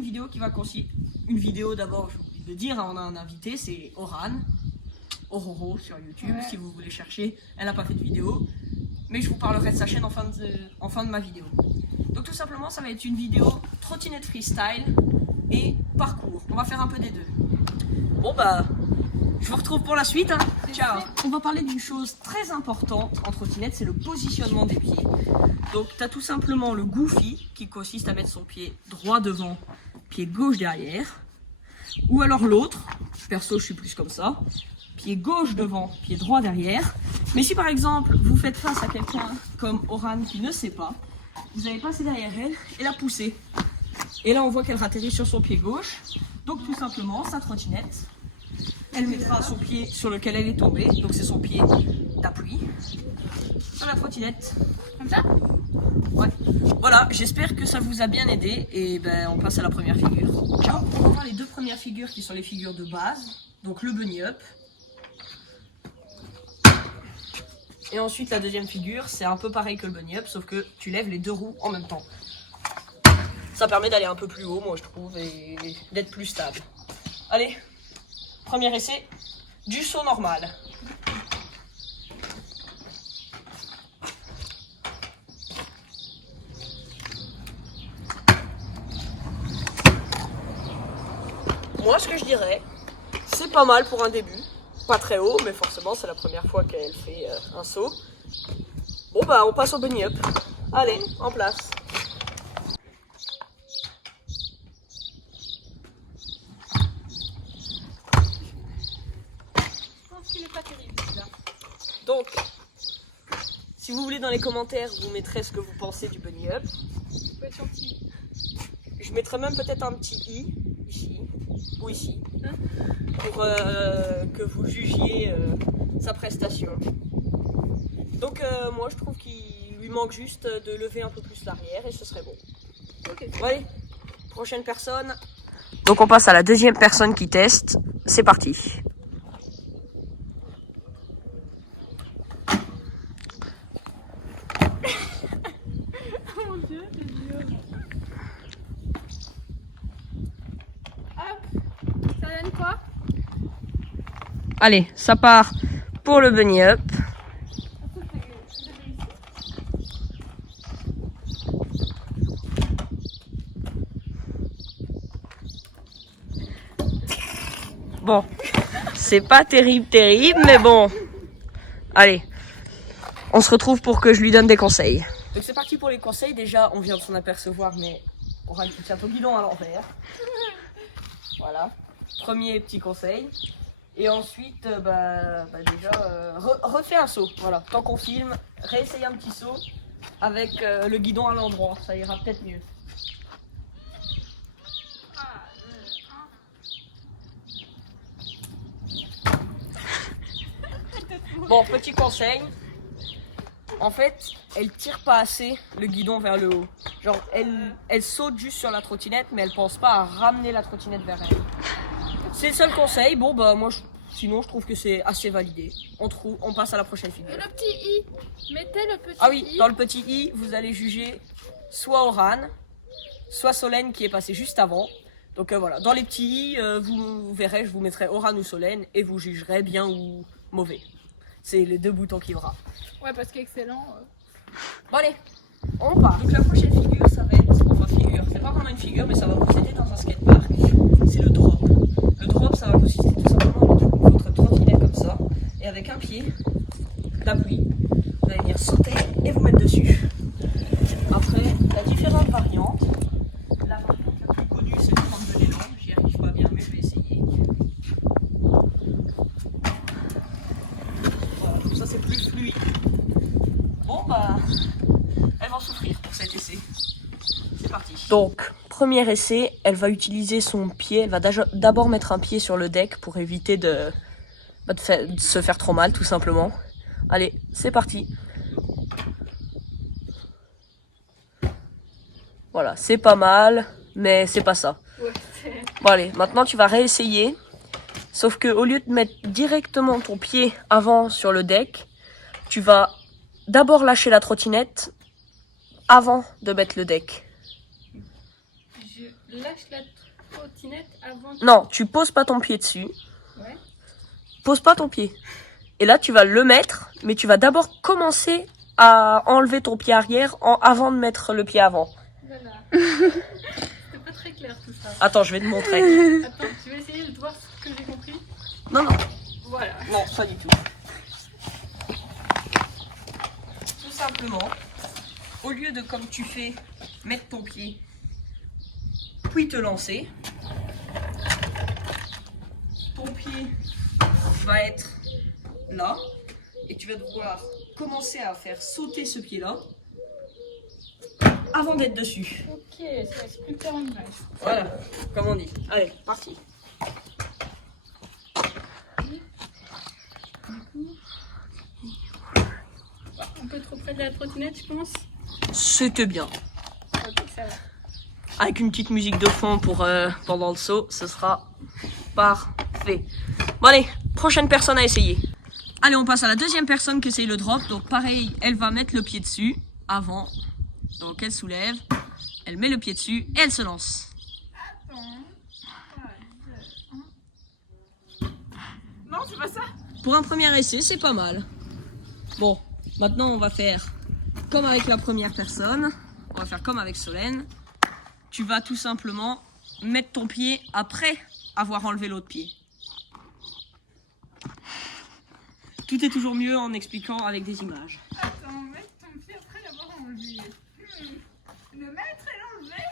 une vidéo qui va consister... Une vidéo d'abord, j'ai oublié de dire, on a un invité, c'est Oran. Ororo sur YouTube, si vous voulez chercher. Elle n'a pas fait de vidéo, mais je vous parlerai de sa chaîne en fin de ma vidéo. Donc tout simplement, ça va être une vidéo trottinette freestyle et parcours. On va faire un peu des deux. Bon bah, je vous retrouve pour la suite. Ciao. On va parler d'une chose très importante en trottinette, c'est le positionnement des pieds. Donc tu as tout simplement le goofy, qui consiste à mettre son pied droit devant, pied gauche derrière. Ou alors l'autre, perso je suis plus comme ça. Pied gauche devant, pied droit derrière. Mais si par exemple vous faites face à quelqu'un comme Oran qui ne sait pas, vous allez passer derrière elle et la pousser. Et là on voit qu'elle atterrit sur son pied gauche. Donc tout simplement sa trottinette, elle mettra son pied sur lequel elle est tombée. Donc c'est son pied d'appui sur la trottinette. Comme ça? Ouais. Voilà, j'espère que ça vous a bien aidé. Et ben on passe à la première figure. Ciao. On va voir les deux premières figures qui sont les figures de base. Donc le bunny up. Et ensuite la deuxième figure, c'est un peu pareil que le bunny up, sauf que tu lèves les deux roues en même temps. Ça permet d'aller un peu plus haut, moi je trouve, et d'être plus stable. Allez, premier essai, du saut normal. Moi ce que je dirais, c'est pas mal pour un début. Pas très haut, mais forcément c'est la première fois qu'elle fait un saut. Bon bah on passe au bunny up. Allez, en place. Je pense qu'il n'est pas terrible celui-là. Donc, si vous voulez dans les commentaires, vous mettrez ce que vous pensez du bunny up. Il peut être gentil. Je mettrai même peut-être un petit i, ici, ou ici, pour que vous jugiez sa prestation. Donc moi je trouve qu'il lui manque juste de lever un peu plus l'arrière et ce serait bon. Ok. Bon, allez, prochaine personne. Donc on passe à la deuxième personne qui teste. C'est parti. Oh mon dieu, c'est dur. Hop, ça donne quoi? Allez, ça part pour le bunny up. Bon, c'est pas terrible, mais bon. Allez, on se retrouve pour que je lui donne des conseils. Donc c'est parti pour les conseils. Déjà, on vient de s'en apercevoir, mais on tient ton guidon à l'envers. Voilà, premier petit conseil. Et ensuite, déjà, refais un saut. Voilà, tant qu'on filme, réessaye un petit saut avec le guidon à l'endroit. Ça ira peut-être mieux. Bon, petit conseil. En fait, elle tire pas assez le guidon vers le haut. Genre, elle saute juste sur la trottinette, mais elle pense pas à ramener la trottinette vers elle. C'est le seul conseil. Bon, bah, moi, sinon, je trouve que c'est assez validé. On passe à la prochaine figure. Et le petit i, mettez le petit i. Ah oui, dans le petit i, vous allez juger soit Oran, soit Solène qui est passé juste avant. Donc voilà, dans les petits i, vous verrez, je vous mettrai Oran ou Solène et vous jugerez bien ou mauvais. C'est les deux boutons qui verra. Ouais, parce qu'excellent. Bon allez, on part. Donc la prochaine figure, ça va être, enfin figure, c'est pas vraiment une figure, mais ça va vous aider dans un skatepark. C'est le drop. Le drop, ça va consister tout simplement à mettre votre trottinette comme ça, et avec un pied d'appui, vous allez venir sauter et vous mettre dessus. Après, la différente variante. La variante la plus connue, c'est de prendre de l'élan. J'y arrive pas bien, mais je vais essayer. Voilà, comme ça c'est plus fluide. Bon bah, elle va en souffrir pour cet essai. C'est parti. Donc, premier essai, elle va utiliser son pied. Elle va d'abord mettre un pied sur le deck pour éviter de se faire trop mal, tout simplement. Allez, c'est parti. Voilà, c'est pas mal, mais c'est pas ça. Ouais, Bon allez, maintenant tu vas réessayer. Sauf que au lieu de mettre directement ton pied avant sur le deck, tu vas d'abord lâcher la trottinette avant de mettre le deck. lâche la trottinette avant. Non, tu poses pas ton pied dessus. Ouais. Pose pas ton pied. Et là, tu vas le mettre, mais tu vas d'abord commencer à enlever ton pied arrière avant de mettre le pied avant. Voilà. C'était pas très clair tout ça. Attends, je vais te montrer. Attends, tu vas essayer de voir ce que j'ai compris. Non, non. Voilà. Non, pas du tout. Tout simplement, au lieu de, comme tu fais, mettre ton pied, puis te lancer, ton pied va être là, et tu vas devoir commencer à faire sauter ce pied-là avant d'être dessus. Ok, ça laisse plus faire une vache. Voilà, comme on dit. Allez, parti. Un peu trop près de la trottinette, je pense. C'était bien. Ok, ça va. Avec une petite musique de fond pour pendant le saut, ce sera parfait. Bon allez, prochaine personne à essayer. Allez, on passe à la deuxième personne qui essaye le drop. Donc pareil, elle va mettre le pied dessus avant. Donc elle soulève, elle met le pied dessus et elle se lance. Non, c'est pas ça. Pour un premier essai, c'est pas mal. Bon, maintenant on va faire comme avec la première personne. On va faire comme avec Solène. Tu vas tout simplement mettre ton pied après avoir enlevé l'autre pied. Tout est toujours mieux en expliquant avec des images. Attends, mettre ton pied après l'avoir enlevé. Le mettre et l'enlever.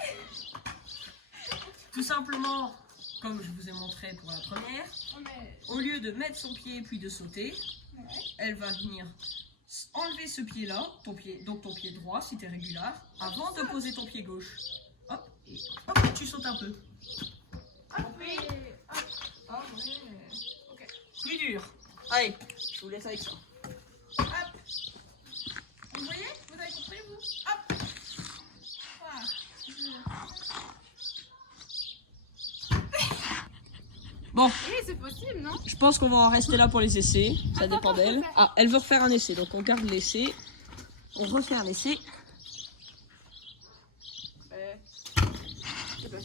Tout simplement, comme je vous ai montré pour la première, Oh, mais... au lieu de mettre son pied puis de sauter, Ouais. elle va venir enlever ce pied-là, donc ton pied droit si tu es régulier, avant de poser ton pied gauche. Hop, et hop, tu sautes un peu. Ah oui. Ah oui. Ok. Plus dur. Allez, je vous laisse avec ça. Hop. Vous voyez? Vous avez compris, vous? Hop. Voilà. Bon, Eh, c'est possible, non? je pense qu'on va en rester là pour les essais. Ça Attends, dépend attends, d'elle. faut faire. Ah, elle veut refaire un essai, donc on garde l'essai. On refait un essai.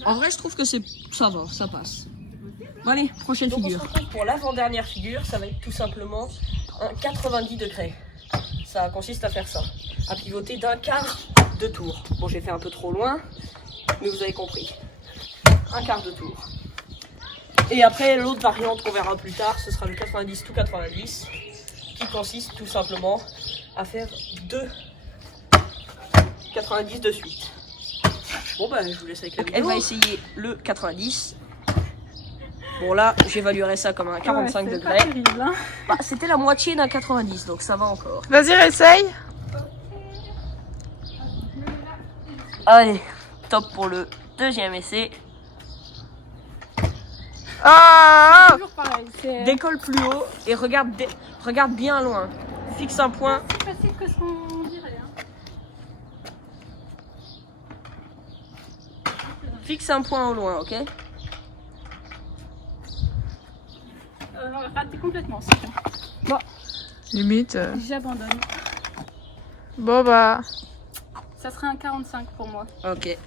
En vrai, je trouve que ça va, ça passe. Bon, allez, prochaine figure. On se retrouve pour l'avant-dernière figure, ça va être tout simplement un 90 degrés. Ça consiste à faire ça, à pivoter d'un quart de tour. Bon, j'ai fait un peu trop loin, mais vous avez compris. Un quart de tour. Et après, l'autre variante qu'on verra plus tard, ce sera le 90 tout 90, qui consiste tout simplement à faire 2 90 de suite. Bon bah je vous laisse avec la vidéo. Elle va essayer le 90. Bon là j'évaluerais ça comme un 45 ouais, degrés. Pas terrible, hein. Bah, c'était la moitié d'un 90 donc ça va encore. Vas-y, essaye. Allez, top pour le deuxième essai. Ah, Toujours pareil. C'est Décolle plus haut et regarde bien loin. Fixe un point. plus facile que ce qu'on dirait. Hein. Fixe un point au loin, ok? Raté complètement, c'est bon. limite. J'abandonne. Bon bah. Ça serait un 45 pour moi. Ok.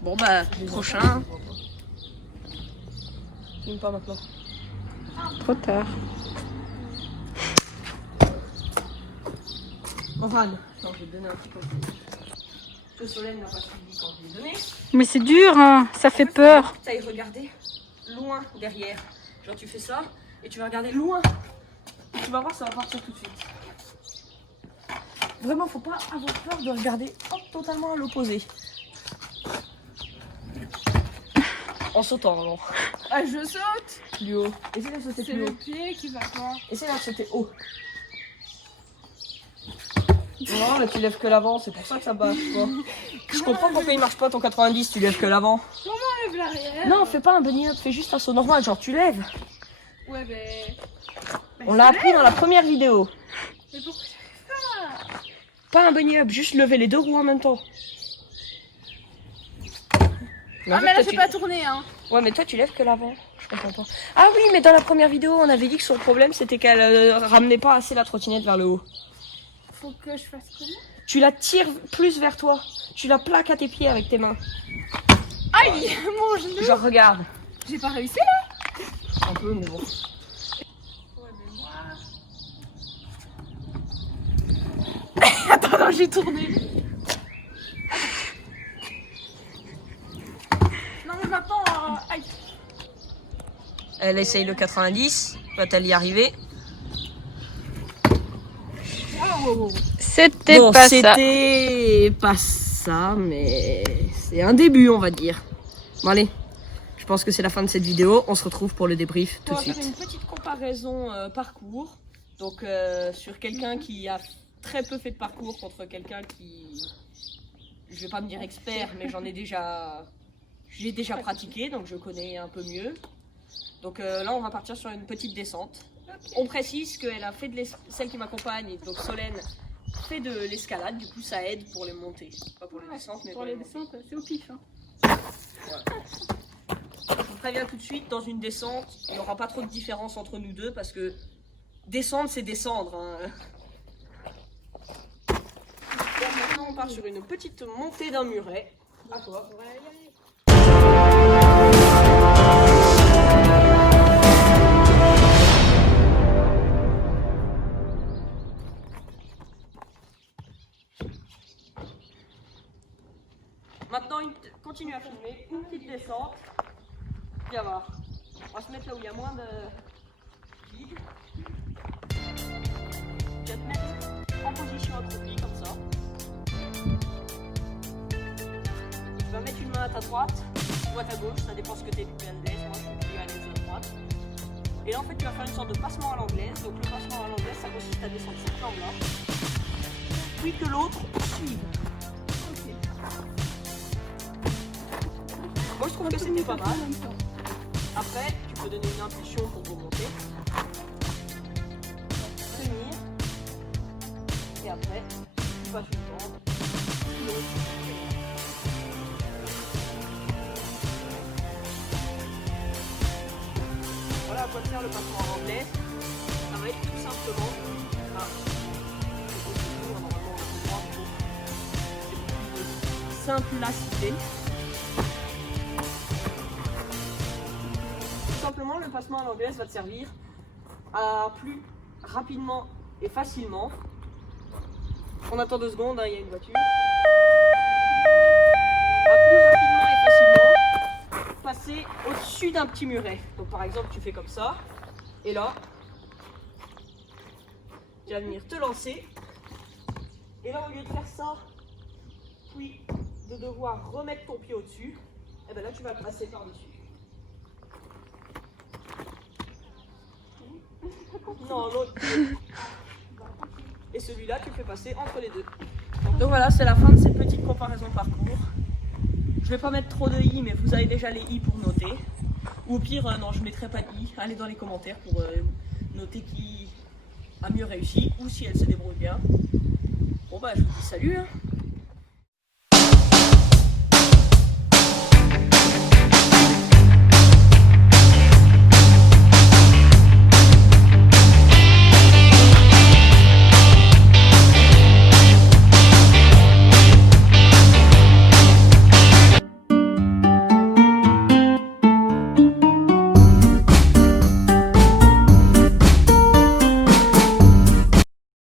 Bon bah prochain. Filme pas maintenant. Trop tard. Oran, non, je vais te donner un petit conseil. Que Solène n'a pas suivi quand je l'ai donné. Mais c'est dur, hein. Ça fait peur. Tu ailles regarder loin derrière. Genre tu fais ça et tu vas regarder loin. Et tu vas voir, ça va partir tout de suite. Vraiment, faut pas avoir peur de regarder totalement à l'opposé. En sautant, alors. Ah, je saute. Plus haut. Essaye de sauter C'est plus le haut. pied qui va pas. Essaye de sauter haut. Non, mais tu lèves que l'avant, c'est pour ça que ça bat. Tu vois. Je comprends pourquoi il marche pas ton 90, tu lèves que l'avant. Lève l'arrière. Non, fais pas un bunny up, fais juste un saut normal, genre tu lèves. Ouais, mais. On l'a appris dans la première vidéo. Mais pourquoi j'arrive pas? Pas un bunny up, juste lever les deux roues en même temps. Ah, mais là, j'ai pas tourné, hein. Ouais, mais toi tu lèves que l'avant. Je comprends pas. Ah oui, mais dans la première vidéo, on avait dit que son problème c'était qu'elle ramenait pas assez la trottinette vers le haut. Faut que je fasse comment? Tu la tires plus vers toi. Tu la plaques à tes pieds avec tes mains. Ah, Aïe, mon genou. Genre, regarde. J'ai pas réussi là. Un peu, mais bon. Ouais, mais moi. Attends, non, j'ai tourné. Non, mais maintenant. Aïe. Elle essaye le 90. Va-t-elle y arriver? C'était Bon, pas ça. c'était pas ça, mais c'est un début, on va dire. Bon, allez. Je pense que c'est la fin de cette vidéo. On se retrouve pour le débrief tout On de va faire suite. une petite comparaison parcours. Donc sur quelqu'un qui a très peu fait de parcours contre quelqu'un qui, je vais pas me dire expert, mais j'ai déjà pratiqué, donc je connais un peu mieux. Donc là on va partir sur une petite descente. On précise qu'elle a fait celle qui m'accompagne, donc Solène, fait de l'escalade, du coup ça aide pour les montées. Pas pour les descentes, mais Pour les descentes, c'est au pif. Hein. Je vous préviens tout de suite, dans une descente, il n'y aura pas trop de différence entre nous deux parce que descendre, c'est descendre. Hein. Bon, maintenant, on part sur une petite montée d'un muret. À toi. Maintenant, continue à filmer. Une petite descente. Viens voir. On va se mettre là où il y a moins de vide. Tu vas te mettre en position accroupie comme ça. Tu vas mettre une main à ta droite ou à ta gauche, ça dépend ce que tu es plus à l'aise. Moi je suis plus à l'aise à droite. Et là en fait tu vas faire une sorte de passement à l'anglaise. Donc le passement à l'anglaise ça consiste à descendre cette jambe là. Puis que l'autre suive. Moi je trouve que c'était pas mal. Après, tu peux donner une impulsion pour remonter. Tenir. Et après, tu passes une bande. Voilà à quoi sert le passement en anglais. Ça va être tout simplement. Normalement, on a simplicité. Simplement, le passement à l'anglaise va te servir à plus rapidement et facilement. On attend 2 secondes, hein, il y a une voiture. À plus rapidement et facilement passer au-dessus d'un petit muret. Donc par exemple, tu fais comme ça, et là, tu vas venir te lancer. Et là, au lieu de faire ça, puis de devoir remettre ton pied au-dessus, et bien là, tu vas passer par-dessus. Non, l'autre. Et celui-là, tu le fais passer entre les deux. Donc voilà, c'est la fin de cette petite comparaison de parcours. Je vais pas mettre trop de i, mais vous avez déjà les i pour noter. Ou au pire, non, je mettrai pas de i. Allez dans les commentaires pour noter qui a mieux réussi ou si elle se débrouille bien. Bon bah, je vous dis salut. Hein.